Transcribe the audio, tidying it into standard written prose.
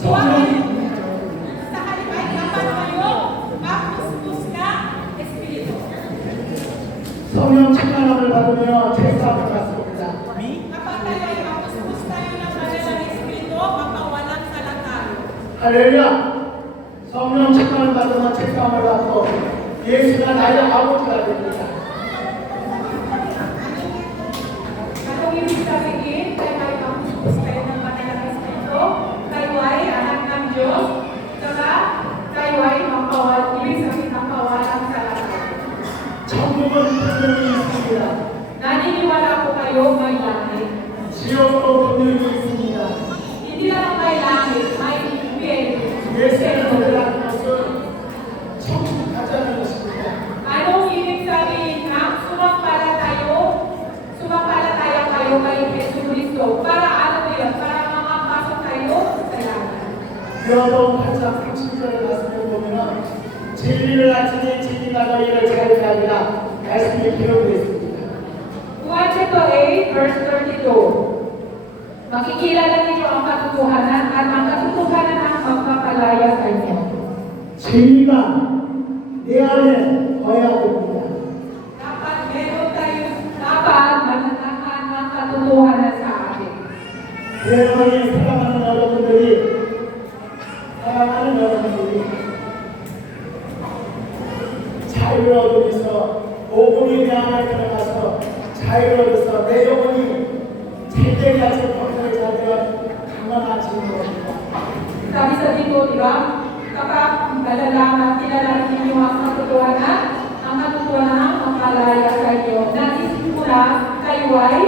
성령이 Sa halip ay dapat kayo mapuspos ng Espiritu. 성령 충만함을 받으며 제사함을 받습니다. Kapag tayo ay mapuspos tayo ng banal ng Espiritu, mapawalang sala tayo. 할렐루야! 성령 충만을 받으며 제사함을 받고 예수가 나의 아버지가 됩니다. Anong ibig sabihin? Tayo ay mapuspos tayo ng banal ng Espiritu, tayo ay anak ng Diyos, saka tayo ay ibig sabihin mapawalang sala tayo. 천국은 분명히 있습니다. Naniniwala po kayo may langit. 지옥도 분명히 있습니다. Hindi lang may langit, may impyerno. 예수를 믿으라는 것은 천국 가자는 것입니다. Anong ibig sabihin na sumampalataya kayo kay Yesu Cristo? Para ano po yun? Para makapasok kayo sa langit. 요한복음 8장 30절에 말씀해 보면 진리를 아시니 진리가 너희를 자유케 하리라 말씀이 기록되어 있습니다. Juan chapter 8, verse 32. Makikilala ninyo ang katotohanan at ang katotohanan ang magpapalaya sa inyo. 진리가 내 안에 거해야 됩니다. Dapat meron tayo, dapat mananahan ang katotohanan sa atin. 여러분이 사랑하는 여러분들이 자유를 얻으면서 오분이 내 안에 들어가서 자유를 얻어서 내 영혼이 잘되게 하실 것을 자들은 강건한 증거입니다. Sabi sa dito, di ba? Kapag nalalaman, kilala ninyo ang katotohanan ang mapalaya sa inyo. Nagsisimula kayo ay